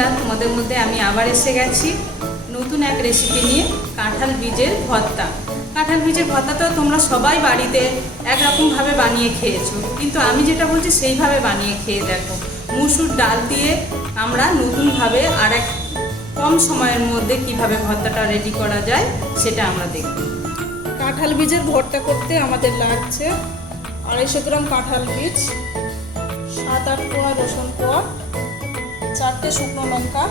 বন্ধুরা, তোমাদের মধ্যে আমি আবার এসে গেছি নতুন এক রেসিপি নিয়ে, কাঁঠাল বীজের ভর্তা। কাঁঠাল বীজের ভর্তা তো তোমরা সবাই বাড়িতে একরকমভাবে বানিয়ে খেয়েছো, কিন্তু আমি যেটা বলছি সেইভাবে বানিয়ে খেয়ে দেখো। মুসুর ডাল দিয়ে আমরা নতুনভাবে আর এক কম সময়ের মধ্যে কীভাবে ভর্তাটা রেডি করা যায়, সেটা আমরা দেখব। কাঁঠাল বীজের ভর্তা করতে আমাদের লাগছে আড়াইশো গ্রাম কাঁঠাল বীজ, সাত আট কোয়া রসুন কোয়া চারটে শুকনো লঙ্কা,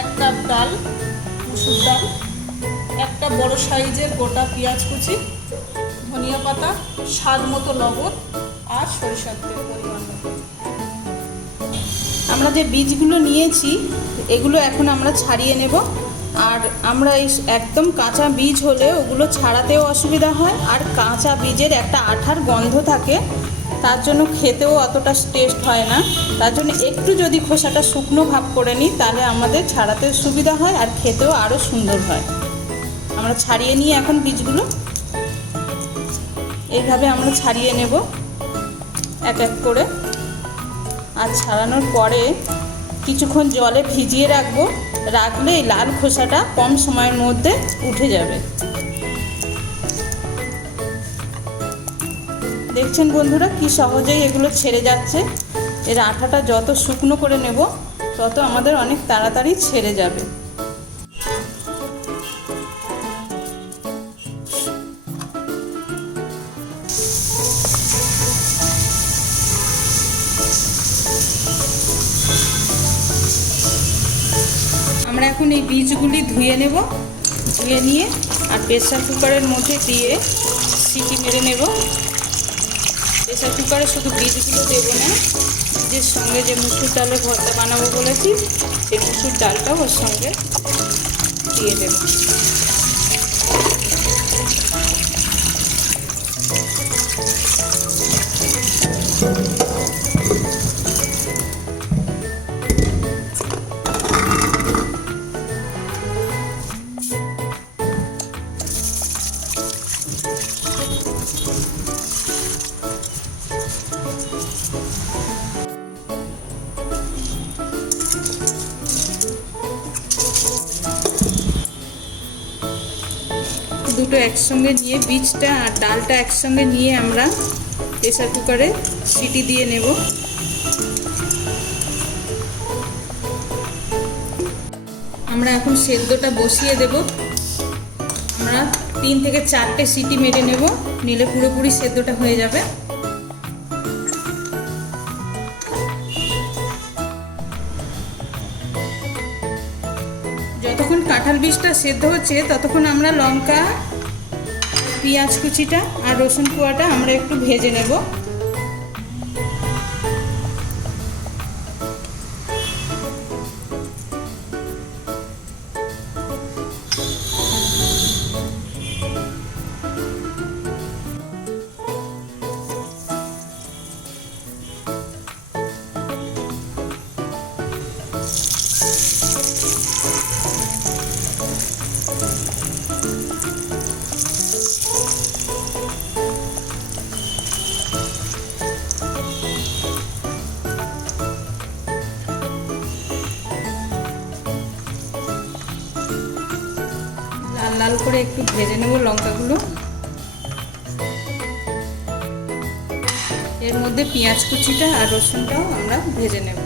এক কাপ ডাল, মুসুর ডাল, একটা বড় সাইজের গোটা পেঁয়াজ কুচি, ধনিয়া পাতা, স্বাদ মতো লবণ আর সরিষার তেল পরিমাণ আমরা যে বীজগুলো নিয়েছি, এগুলো এখন আমরা ছাড়িয়ে নেব। আর আমরা এই একদম কাঁচা বীজ হলে ওগুলো ছাড়াতেও অসুবিধা হয়, আর কাঁচা বীজের একটা আঠার গন্ধ থাকে। তার জন্য খেতেও অতটা টেস্ট হয় না। তার জন্য একটু যদি খোসাটা শুকনো ভাব করে নিই, তাহলে আমাদের ছাড়াতে সুবিধা হয় আর খেতেও আরও সুন্দর হয়। আমরা ছাড়িয়ে নিই এখন বীজগুলো। এইভাবে আমরা ছাড়িয়ে নেব এক এক করে। আর ছাড়ানোর পরে কিছুক্ষণ জলে ভিজিয়ে রাখব। রাখলে লাল খোসাটা কম সময়ের মধ্যে উঠে যাবে। দেখছেন বন্ধুরা কি সহজেই এগুলো ছেড়ে যাচ্ছে? এর আঠাটা যত শুকনো করে নেব, তত আমাদের অনেক তাড়াতাড়ি ছেড়ে যাবে। আমরা এখন এই বীজগুলি ধুয়ে নেব, ধুয়ে নিয়ে আর প্রেসার কুকারের মধ্যে দিয়ে সিটি মেরে নেব। প্রেসার কুকারে শুধু বীজগুলো দেবো না, যে সঙ্গে যে মুসুর ডালের ভর্তা বানাবো বলেছি, সেই মুসুর ডালটাও ওর সঙ্গে দিয়ে দেবো। দুটো একসঙ্গে নিয়ে বীজটা আর ডালটা একসঙ্গে নিয়ে আমরা প্রেসার কুকারে সিটি দিয়ে নেব। আমরা এখন সেদ্ধটা বসিয়ে দেব। আমরা তিন থেকে চারটে সিটি মেরে নেব, নিলে পুরোপুরি সেদ্ধটা হয়ে যাবে। যতক্ষণ কাঁঠাল বীজটা সেদ্ধ হচ্ছে, ততক্ষণ আমরা লঙ্কা পেঁয়াজ কুচিটা আর রসুন কুয়াটা আমরা একটু ভেজে নেব। লাল করে একটু ভেজে নেব লঙ্কাগুলো। এর মধ্যে পেঁয়াজ কুচিটা আর রসুনটাও আমরা ভেজে নেব।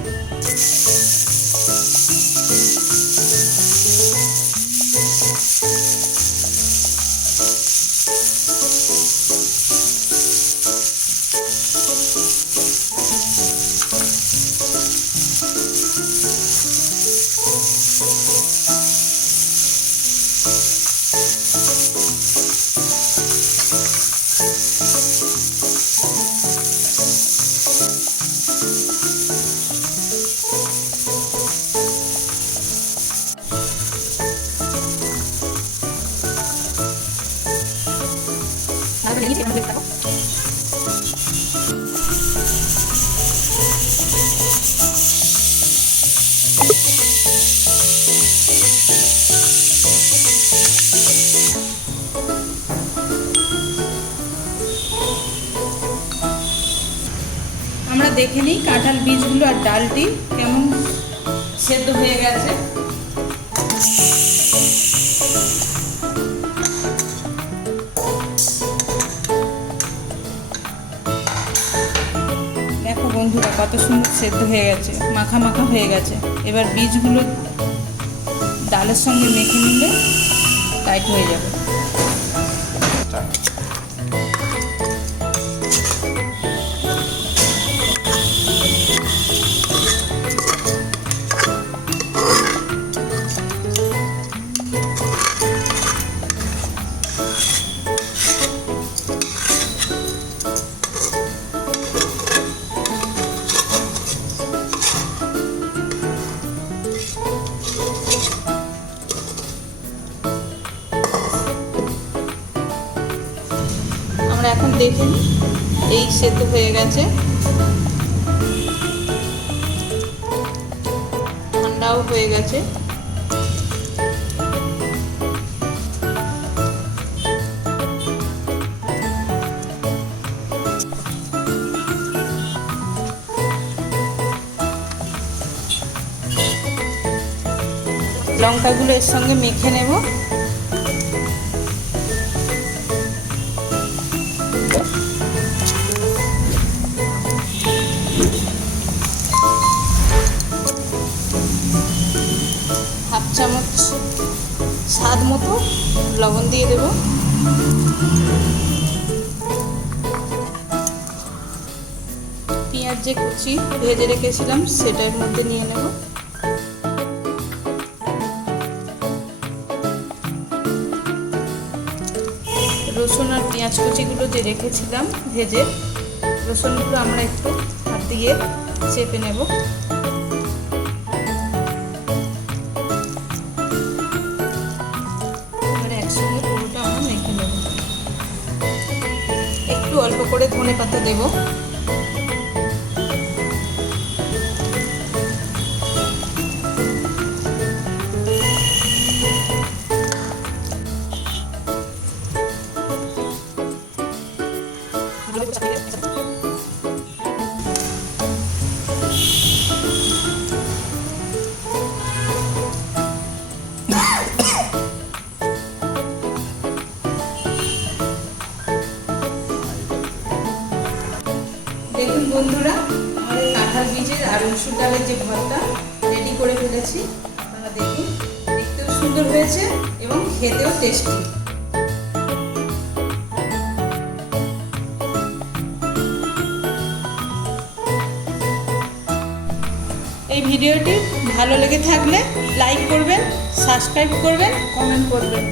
দেখে নিই, কাঁঠাল বীজগুলো আর ডালটি কেমন সেদ্ধ হয়ে গেছে। দেখো বন্ধুরা, কত সুন্দর সেদ্ধ হয়ে গেছে, মাখা মাখা হয়ে গেছে। এবার বীজগুলো ডালের সঙ্গে মেখে নিলে টাইট হয়ে যাবে। এখন দেখুন এই সেদ্ধ হয়ে গেছে। ঠান্ডাও হয়ে গেছে। লঙ্কাগুলো এর সঙ্গে মেখে নেব। যে কুচি ভেজে রেখেছিলাম সেটার মধ্যে নিয়ে নেব। রসুন আর পেঁয়াজ কুচিগুলো যে রেখেছিলাম ভেজে, রসুনগুলো আমরা একটু হাত দিয়ে চেপে নেব। একসঙ্গে আমরা একটু অল্প করে ধনে পাতা দেব। দেখুন বন্ধুরা, আমাদের কাঁঠাল বীজের আর মসুর ডালের যে ভর্তা রেডি করে ফেলেছি। আপনারা দেখুন, দেখতেও সুন্দর হয়েছে এবং খেতেও টেস্টি এই ভিডিওটি ভালো লেগে থাকলে লাইক করবেন সাবস্ক্রাইব করবেন কমেন্ট করবেন।